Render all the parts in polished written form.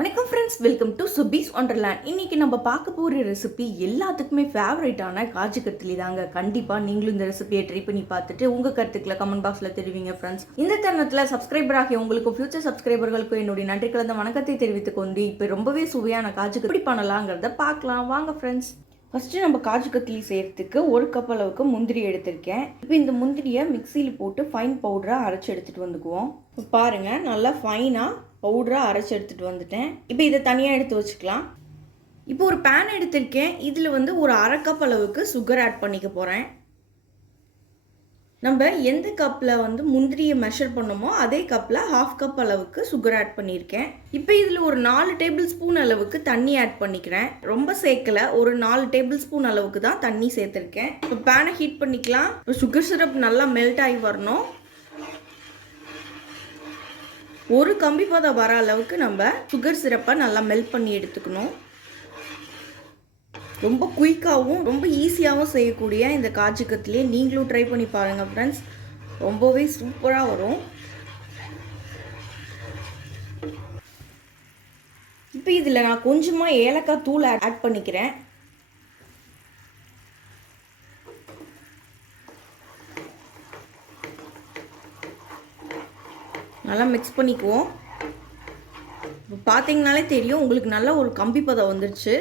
வணக்கம் friends, welcome to சுபீஸ் wonderland. இன்னைக்கு நம்ம பார்க்க போகிற ரெசிபி எல்லாத்துக்குமே ஃபேவரட்டான காஜு கட்லி தாங்க. கண்டிப்பாக நீங்களும் இந்த ரெசிபியை ட்ரை பண்ணி பார்த்துட்டு உங்கள் கருத்துக்களை கமெண்ட் பாக்ஸில் தெரிவிங்க ஃப்ரெண்ட்ஸ். இந்த தருணத்தில் சப்ஸ்கிரைபர் ஆகிய உங்களுக்கும் ஃபியூச்சர் சப்ஸ்கிரைபர்களுக்கும் என்னுடைய நன்றி கலந்த வணக்கத்தை தெரிவித்துக் கொண்டு இப்போ ரொம்பவே சுவையான காஜு எப்படி பண்ணலாங்கிறத பார்க்கலாம் வாங்க ஃப்ரெண்ட்ஸ். ஃபஸ்ட்டு நம்ம காஜு கட்லி செய்கிறதுக்கு 1 கப் அளவுக்கு முந்திரி எடுத்திருக்கேன். இப்போ இந்த முந்திரியை மிக்சியில் போட்டு ஃபைன் பவுடராக அரைச்சி எடுத்துகிட்டு வந்துக்குவோம். பாருங்கள், நல்லா ஃபைனாக பவுடராக அரைச்சி எடுத்துகிட்டு வந்துட்டேன். இப்போ இதை தனியாக எடுத்து வச்சுக்கலாம். இப்போ ஒரு பேன் எடுத்திருக்கேன். இதில் வந்து ஒரு 1/2 கப் அளவுக்கு சுகர் ஆட் பண்ணிக்க போகிறேன். நம்ம எந்த கப்பில் வந்து முந்திரியை மெஷர் பண்ணோமோ அதே கப்பில் 1/2 கப் அளவுக்கு சுகர் ஆட் பண்ணியிருக்கேன். இப்போ இதில் ஒரு 4 டேபிள் ஸ்பூன் அளவுக்கு தண்ணி ஆட் பண்ணிக்கிறேன். ரொம்ப சேர்க்கலை, ஒரு 4 டேபிள் ஸ்பூன் அளவுக்கு தான் தண்ணி சேர்த்துருக்கேன். இப்போ பேனை ஹீட் பண்ணிக்கலாம். இப்போ சுகர் சிரப் நல்லா மெல்ட் ஆகி வரணும். ஒரு கம்பி பதம் வர அளவுக்கு நம்ம சுகர் சிரப்பை நல்லா மெல்ட் பண்ணி எடுத்துக்கணும். ரொம்ப குயிக்காகவும் ரொம்ப ஈஸியாகவும் செய்யக்கூடிய இந்த காஜு கட்லியை நீங்களும் ட்ரை பண்ணி பாருங்கள் ஃப்ரெண்ட்ஸ். ரொம்பவே சூப்பராக வரும். இப்போ இதில் நான் கொஞ்சமாக ஏலக்காய் தூள் ஆட் பண்ணிக்கிறேன். நல்லா மிக்ஸ் பண்ணிக்குவோம். இப்போ பார்த்தீங்கனாலே தெரியும் உங்களுக்கு நல்ல ஒரு கம்பி பதம் வந்துடுச்சு.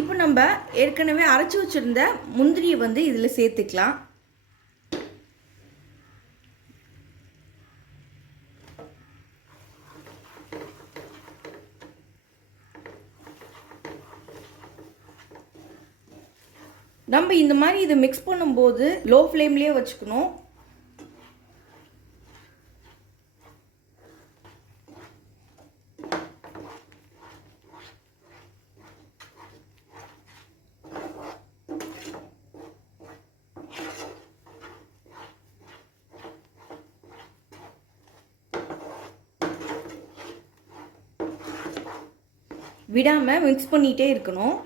இப்போ நம்ம ஏற்கனவே அரைச்சி வச்சுருந்த முந்திரியை வந்து இதில் சேர்த்துக்கலாம். நம்ம இந்த மாதிரி இதை மிக்ஸ் பண்ணும்போது லோ ஃப்ளேம்லேயே வச்சுக்கணும். விடாமல் மிக்ஸ் பண்ணிகிட்டே இருக்கணும்.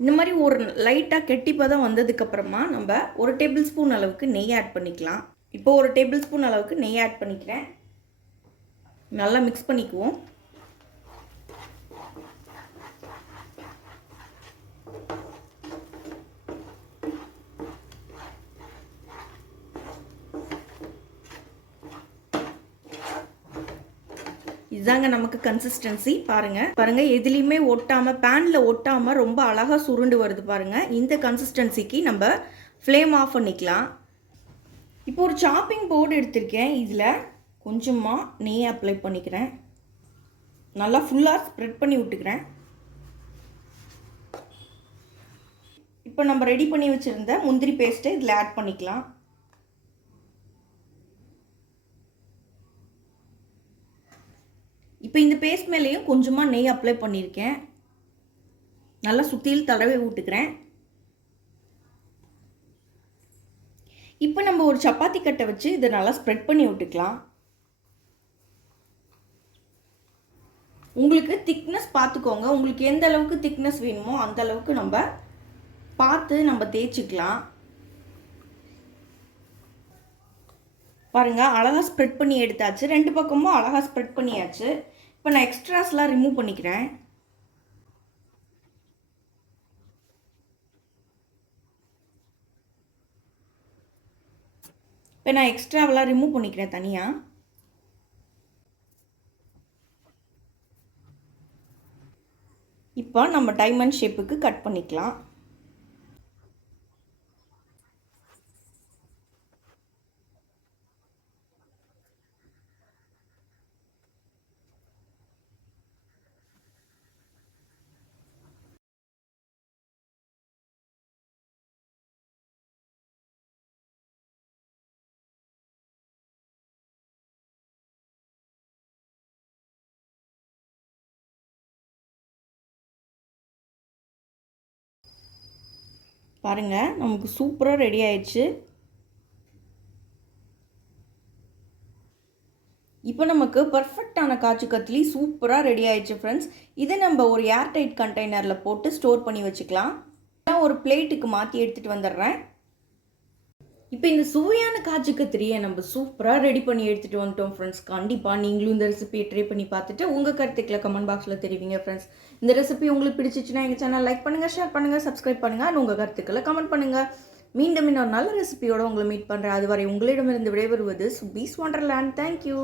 இந்த மாதிரி ஒரு லைட்டாக கெட்டிப்பதம் வந்ததுக்கப்புறமா நம்ம 1 டேபிள் ஸ்பூன் அளவுக்கு நெய் ஆட் பண்ணிக்கலாம். இப்போ 1 டேபிள் ஸ்பூன் அளவுக்கு நெய் ஆட் பண்ணிக்கிறேன். நல்லா மிக்ஸ் பண்ணிக்குவோம். இதாங்க நமக்கு கன்சிஸ்டன்சி. பாருங்க எதுலேயுமே ஒட்டாமல், பேனில் ஒட்டாமல் ரொம்ப அழகாக சுருண்டு வருது பாருங்கள். இந்த கன்சிஸ்டன்சிக்கு நம்ம ஃப்ளேம் ஆஃப் பண்ணிக்கலாம். இப்போ ஒரு சாப்பிங் போர்டு எடுத்திருக்கேன். இதில் கொஞ்சமாக நெய் அப்ளை பண்ணிக்கிறேன். நல்லா ஃபுல்லாக ஸ்ப்ரெட் பண்ணி விட்டுக்கிறேன். இப்போ நம்ம ரெடி பண்ணி வச்சுருந்த முந்திரி பேஸ்ட்டை இதில் ஆட் பண்ணிக்கலாம். இப்போ இந்த பேஸ்ட் மேலேயும் கொஞ்சமாக நெய் அப்ளை பண்ணியிருக்கேன். நல்லா சுற்றியில் தடவை விட்டுக்கிறேன். இப்போ நம்ம ஒரு சப்பாத்தி கட்டை வச்சு இதை நல்லா ஸ்ப்ரெட் பண்ணி விட்டுக்கலாம். உங்களுக்கு திக்னஸ் பார்த்துக்கோங்க. உங்களுக்கு எந்த அளவுக்கு திக்னஸ் வேணுமோ அந்த அளவுக்கு நம்ம பார்த்து நம்ம தேய்ச்சிக்கலாம். பாருங்கள், அழகாக ஸ்ப்ரெட் பண்ணி எடுத்தாச்சு. 2 பக்கமும் அழகாக ஸ்ப்ரெட் பண்ணியாச்சு. இப்போ நான் எக்ஸ்ட்ராஸ்லாம் ரிமூவ் பண்ணிக்கிறேன். இப்போ நான் எக்ஸ்ட்ராவெல்லாம் ரிமூவ் பண்ணிக்கிறேன் தனியாக. இப்போ நம்ம டைமண்ட் ஷேப்புக்கு கட் பண்ணிக்கலாம். பாருங்கள், நமக்கு சூப்பராக ரெடி ஆயிடுச்சு. இப்போ நமக்கு பர்ஃபெக்டான காஜு கட்லி சூப்பராக ரெடி ஆயிடுச்சு ஃப்ரெண்ட்ஸ். இதை நம்ம ஒரு ஏர்டைட் கண்டெய்னரில் போட்டு ஸ்டோர் பண்ணி வச்சுக்கலாம். நான் ஒரு பிளேட்டுக்கு மாற்றி எடுத்துகிட்டு வந்துடுறேன். இப்போ இந்த சுவையான காஜு கத்திரியை நம்ம சூப்பராக ரெடி பண்ணி எடுத்துகிட்டு வந்துட்டோம் ஃப்ரெண்ட்ஸ். கண்டிப்பாக நீங்களும் இந்த ரெசிபியை ட்ரை பண்ணி பார்த்துட்டு உங்கள் கருத்துக்களை கமெண்ட் பாக்ஸில் தெரிவிங்க ஃப்ரெண்ட்ஸ். இந்த ரெசிபி உங்களுக்கு பிடிச்சிச்சுன்னா எங்கள் சேனல் லைக் பண்ணுங்கள், ஷேர் பண்ணுங்கள், சப்ஸ்கிரைப் பண்ணுங்கள் அண்ட் உங்கள் கருத்துக்களை கமெண்ட் பண்ணுங்கள். மீண்டும் இன்னொரு நல்ல ரெசிபியோட உங்களை மீட் பண்ணுறேன். அதுவரை உங்களிடமிருந்து விடைபெறுவது சுபீஸ் ஒண்டர்லேண்ட். தேங்க்யூ.